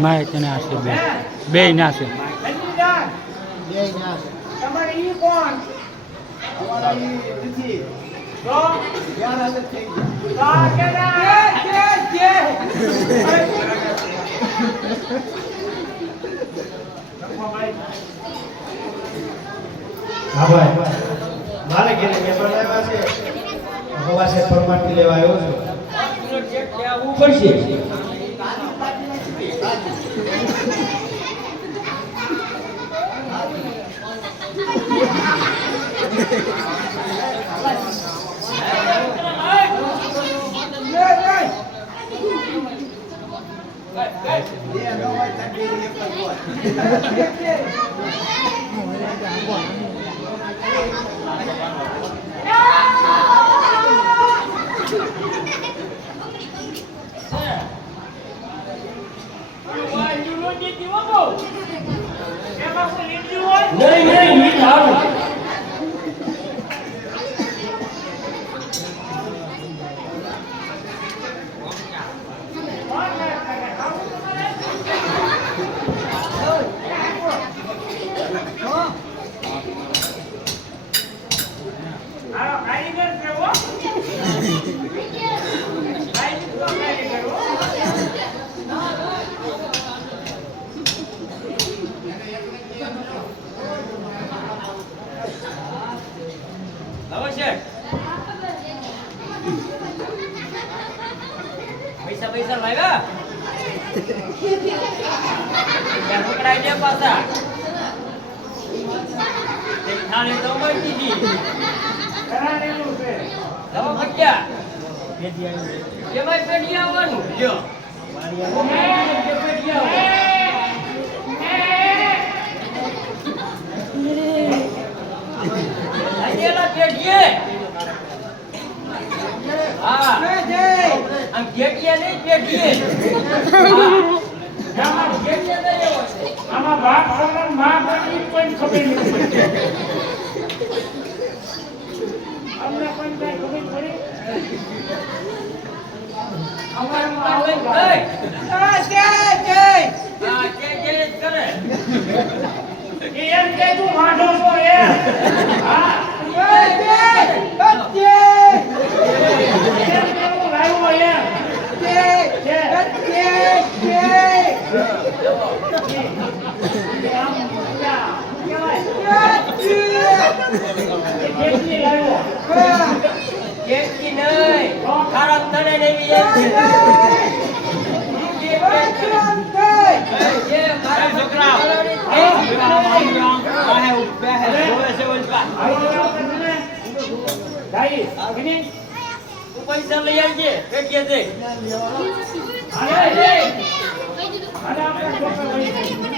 મારે તને આશે બે નાશે તમારે ઈ કોણ હા ભાઈ મારે ઘરે મહેમાન આવ્યા છે હવા છે પરમાનથી લેવા આવ્યો છું આવું પડશે પૈસા લાવ્યા પકડાઈ દે પાછા થાળી તો મળતી હતી કરાનેલું છે દવા ફક્યા એમાં પેઢી આવવાનું જો પેઢી આવવાનું પેઢીએ હા આમ જેટીએ નહીં જેટીએ આમાં બાપ સમાન માં બની કોઈ ખબર નથી અમને કોઈ કઈ ખબર પડી અમારું આવે કરે એ એમ કે તું વાંઢો છો એ હા પૈસા લઈ આવજે પેટીએ દે અરે આપણે